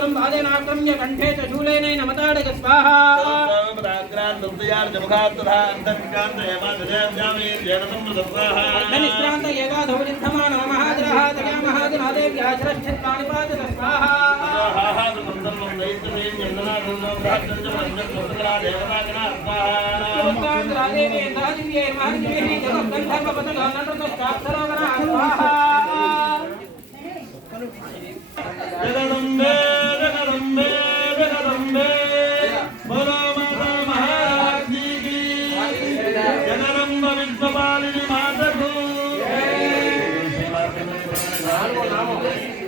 महाद्रम्य कंठे च शूलेन मताडक स्वाहा धनिष्क्रांत एकाधौरिद्धमान महाद्रः तया महाद्रादेव्या श्रेष्ठत्वानिपातक स्वाहा देवे दादिव्ये महर्षिः जगद्गन्धर्वपतगा नटनश्चाक्षरागणा स्वाहा जगदम्बे जगदम्बे जगदम्बे बोलो माता महारानी की जगदम्ब विश्वपालिनी माता को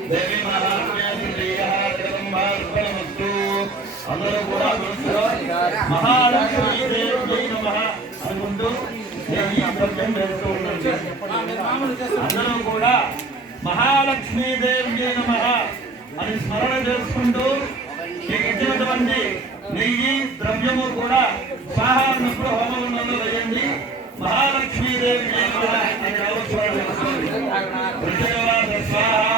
देवी महारानी जगदम्बार्पणमस्तु अंदर కూడా महालक्ष्मी देवी नमः అనుకుంటూ దేవి అభ్యర్థన చేస్తూ ఉండండి అందరూ కూడా महालक्ष्मी देवी नमः అని స్మరణ చేసుకుంటూ మీకు ఇచ్చినటువంటి నెయ్యి ద్రవ్యము కూడా స్వాహాన్నప్పుడు హోమంలో వేయండి महालक्ष्मी देवी नमः అని నమస్కారం చేసుకోండి ప్రజలవాద స్వాహా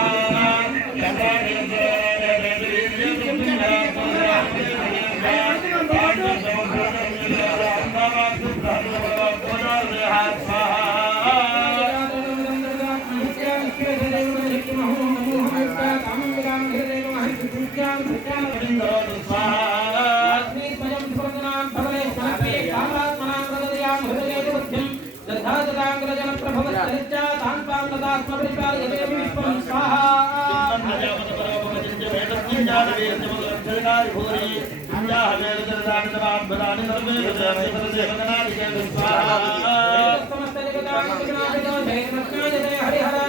हरिहरा